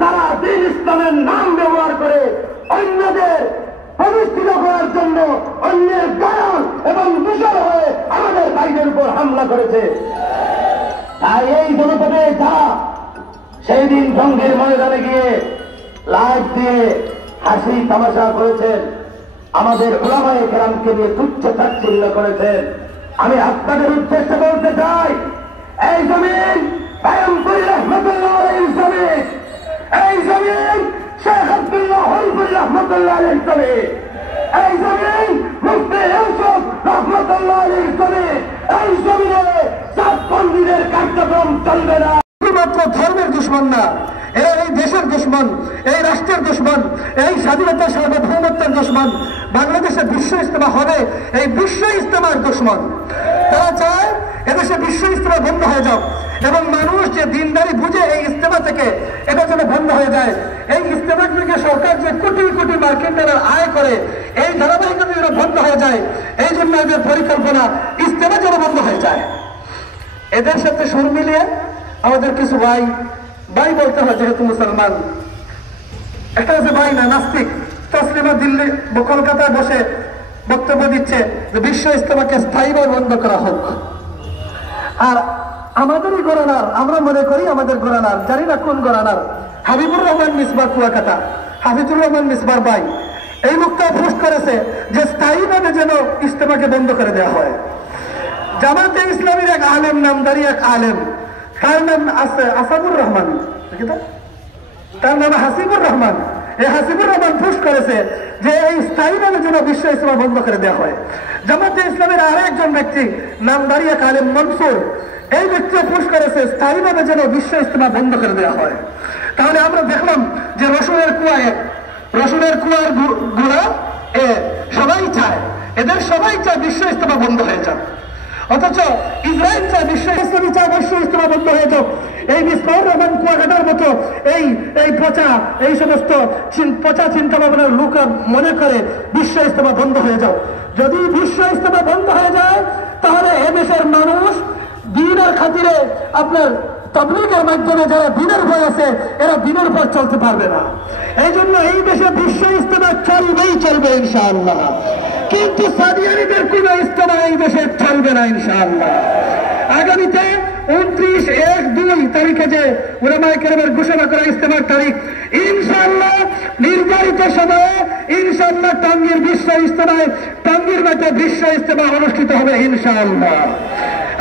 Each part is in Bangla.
তারা দ্বীন ইসলামের নাম ব্যবহার করে অন্যদের প্রতিষ্ঠিত করার জন্য অন্যের গায়ন এবং দূষণ হয়ে আমাদের ভাইদের উপর হামলা করেছে। তাই এই জনপদে যা সেই দিন জঙ্গির ময়দানে গিয়ে লাইট দিয়ে হাসি তামাশা করেছেন, আমাদের উলামায়ে কেরামকে নিয়ে তুচ্ছ তাচ্ছিল্য করেছেন, আমি আপনাদের উদ্দেশ্যে বলতে চাই, এই জমিন পায়মপুর রহমতুল্লাহ আলাইহির জমিন, এই জমিন শেখ আব্দুল্লাহ হলফুর রহমতুল্লাহ আলাইহির জমিন, এই জমিন মুফতি ইউসুফ রহমতুল্লাহ আলাইহির জমিন। এই জমিনে চাঁদবন্দিদের কার্যক্রম চলবে না। শুধুমাত্র ধর্মের দুশ্মন না, এরা এই দেশের দুশ্মন, এই রাষ্ট্রের দুশ্মন, এই স্বাধীনতা সার্বভৌমত্বের দুশ্মন। বাংলাদেশে বিশ্ব ইজতেমা হবে, এই বিশ্ব ইজতেমার দুশ্মন। তারা চায় এদেশে বিশ্ব ইজতেমা বন্ধ হয়ে যাক এবং মানুষ যে দিনদারি বুঝে এই ইজতেমা থেকে এটা যেন বন্ধ হয়ে যায়। এই ইজতেমা থেকে সরকার যে কোটি কোটি মার্কিন ডলার আয় করে, এই ধারাবাহিকতা যেন বন্ধ হয়ে যায়, এই জন্য এদের পরিকল্পনা ইজতেমা যেন বন্ধ হয়ে যায়। এদের সাথে সুর মিলিয়ে আমাদের কিছু ভাই বলতে হয়, যেহেতু মুসলমান। একটা হচ্ছে ভাই না, নাস্তিক। তসলিমা দিল্লি কলকাতায় বসে বক্তব্য দিচ্ছে যে বিশ্ব ইজতেমাকে স্থায়ীভাবে বন্ধ করা হোক। আর আমাদেরই গরানার, আমরা মনে করি আমাদের গরানার, জানি না কোন গরানার, হাবিবুর রহমান মিসবার কুয়াকাটা, হাফিজুর রহমান মিসবার ভাই এই মুখটা পোস্ট করেছে যে স্থায়ীভাবে যেন ইজতেমাকে বন্ধ করে দেওয়া হয়। জামাতে ইসলামীর এক আলেম, নামদারি এক আলেম, তার নাম আছে আসাদুর রহমান, তার নাম হাসিবুর রহমান। এই হাসিবুর রহমান পোস্ট করেছে যে এই স্থায়ীভাবে যেন বিশ্ব ইজতেমা বন্ধ করে দেওয়া হয়। জামাতে ইসলামের আরো একজন ব্যক্তি, নামদারি এক আলেম মনসুর, এই ব্যক্তিও পোস্ট করেছে স্থায়ীভাবে যেন বিশ্ব ইজতেমা বন্ধ করে দেওয়া হয়। তাহলে আমরা দেখলাম যে রসুনের কুয়ার গুড়া সবাই চায়, এদের সবাই চায় বিশ্ব ইজতেমা বন্ধ হয়ে যাক। অথচ ইসরায়েল চায় বিশ্ব ইসলামী চায় বিশ্ব ইজতেমা বন্ধ হয়ে যাক। এই মিসবাহুর রহমান কুয়াকাটার মতো এই সমস্ত পচা চিন্তা ভাবনার লোক মনে করে বিশ্ব ইজতেমা বন্ধ হয়ে যাও। যদি বিশ্ব ইজতেমা বন্ধ হয়ে যায় তাহলে এদেশের মানুষ দ্বীনের খাতিরে আপনার তাবলীগের মাধ্যমে যারা দ্বীনের ভয় আছে এরা দ্বীনের পর চলতে পারবে না। এই জন্য এই দেশে বিশ্ব ইজতেমা চলবে ইনশাআল্লাহ, কিন্তু সাদিয়ানীদের কোন ইজতেমা এই দেশে চলবে না ইনশাআল্লাহ। আগামীতে 29/1-2 তারিখে যে উলামায়ে কেরামের ঘোষণা করা ইজতেমার তারিখ, ইনশাআল্লাহ নির্ধারিত সময়ে ইনশাআল্লাহ টাঙ্গীর বিশ্ব ইজতেমায়, টাঙ্গীর মাঠে বিশ্ব ইজতেমা অনুষ্ঠিত হবে ইনশাআল্লাহ।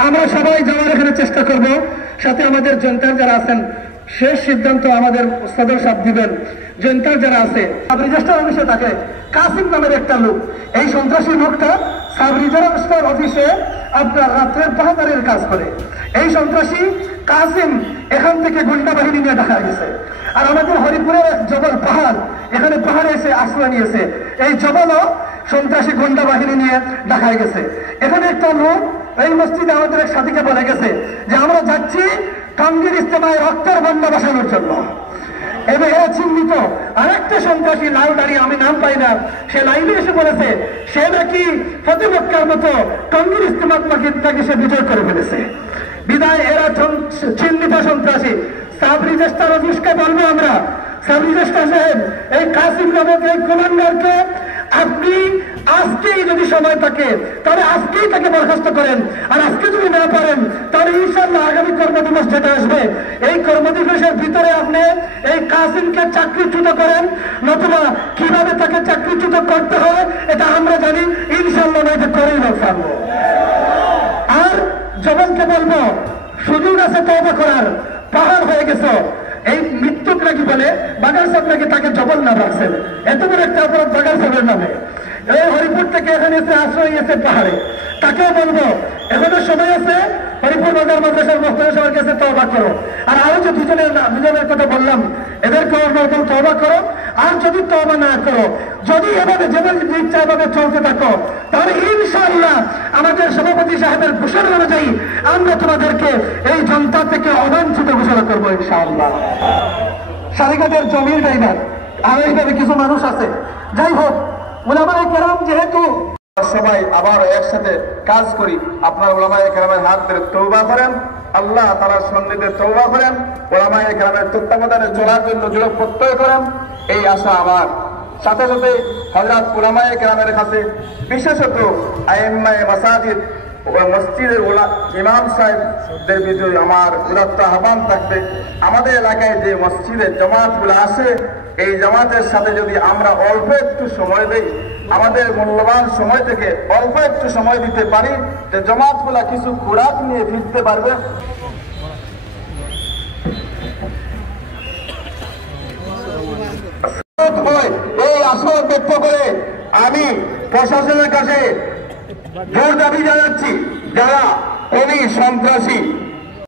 আমরা সবাই যাওয়ার এখানে চেষ্টা করব। সাথে আমাদের জনতার যারা আছেন, শেষ সিদ্ধান্ত আমাদের সদর সাহেব দিবেন। জনতার যারা আছে, সাব রেজিস্ট্রার অফিসে থাকে কাসিম নামের একটা লোক, এই সন্ত্রাসী লোকটা সাব রেজিস্ট্রার অফিসে আপনার রাত্রের পাহারাদারের কাজ করে। এই সন্ত্রাসী কাসিম এখান থেকে গুন্ডা বাহিনী নিয়ে ঢাকা গেছে। আর আমাদের হরিপুরের এক জবল পাহাড়, এখানে পাহাড়ে এসে আশ্রয় নিয়েছে। এই জবলও সন্ত্রাসী গুন্ডা বাহিনী নিয়ে ঢাকায় গেছে। এখানে একটা লোক এই মসজিদে আমাদের এক সাথীকে বলে গেছে যে আমরা যাচ্ছি টাঙ্গীর ইজতেমায় রক্তের বন্যা বসানোর জন্য। এবার এরা চিহ্নিত আরেকটা সন্ত্রাসী লাল দাঁড়িয়ে, আমি নাম পাই না, সে লাইনে এসে বলেছে সে নাকি প্রতিপক্ষের মতো টাঙ্গীর ইজতেমা তাকে সে বিজয় করে ফেলেছে। বিদায় এরা চিহ্নিত সন্ত্রাসী। সাব রেজিস্ট্রার অফিসকে বলবো আমরা, সাব রেজিস্ট্রার সাহেব, এই কাসিম নামক এই কমান্ডারকে আপনি আজকেই যদি সময় থাকে তাহলে আজকেই তাকে বরখাস্ত করেন। আর আজকে যদি না পারেন তাহলে ইনশাআল্লাহ আগামী কর্মদিবস যেটা আসবে এই কর্মদিবসের ভিতরে আপনি এই কাসিমকে চাকরিচ্যুত করেন, নতুবা কিভাবে তাকে চাকরিচ্যুত করতে হয় এটা আমরা জানি। ইনশাআল্লাহ এটা করেই পারবো। আর জবানকে বলবো সুযোগ আছে তওবা করার, পাহাড় হয়ে গেছে। এই মৃত্যুক নাকি বলে বাগার সাহেব নাকি তাকে জবল না রাখছেন, এত বড় একটা অপরাধ বাগার সাহেবের নামে। এই হরিপুর থেকে এখানে এসে আশ্রয় নিয়েছে পাহাড়ে, তাকেও বলবো এখনো সময় আছে, হরিপুর বাজার মাদ্রাসার মোস্তাফা সাহেবের কাছে তওবা করো। আর আরো যে দুজনের কথা বললাম এদেরকে তওবা করো। আর যদি তওবা না করো, যদি এভাবে যেভাবে ইচ্ছা এভাবে চলতে থাকো, তাহলে ইনশাআল্লাহ আমাদের সভাপতি সাহেবের ঘোষণা অনুযায়ী আমরা তোমাদেরকে এই জনতা থেকে অবাঞ্ছিত ঘোষণা করবো ইনশাআল্লাহ। সারিকাদের জমির ড্রাইভার আর এইভাবে কিছু মানুষ আছে। যাই হোক, উলামায়ে কেরাম যেহেতু সবাই আবার একসাথে কাজ করি, আপনার উলামায়ে কেরামের হাত ধরে তওবা করেন, আল্লাহ তাআলার সন্নিধে তওবা করেন, উলামায়ে কেরামের তত্ত্বাবধানে চলার জন্য দৃঢ় প্রত্যয় করেন, এই আশা আমার। সাথে সাথে হযরত উলামায়ে কেরামের কাছে, বিশেষত আইম্মায়ে মাসাজিদ ও মসজিদের ইমাম সাহেবদের বিষয়ে আমার উদাত্ত আহ্বান থাকবে, আমাদের এলাকায় যে মসজিদের জামাতগুলো আছে, এই জামাতের সাথে যদি আমরা অল্প একটু সময় দেই, আমাদের মূল্যবান সময় থেকে অল্প একটু সময় দিতে পারি, যে জামাতগুলা কিছু খোরাক নিয়ে ফিরতে পারবে। এই আশা ব্যক্ত করে আমি প্রশাসনের কাছে জোর দাবি জানাচ্ছি, যারা খুনি সন্ত্রাসী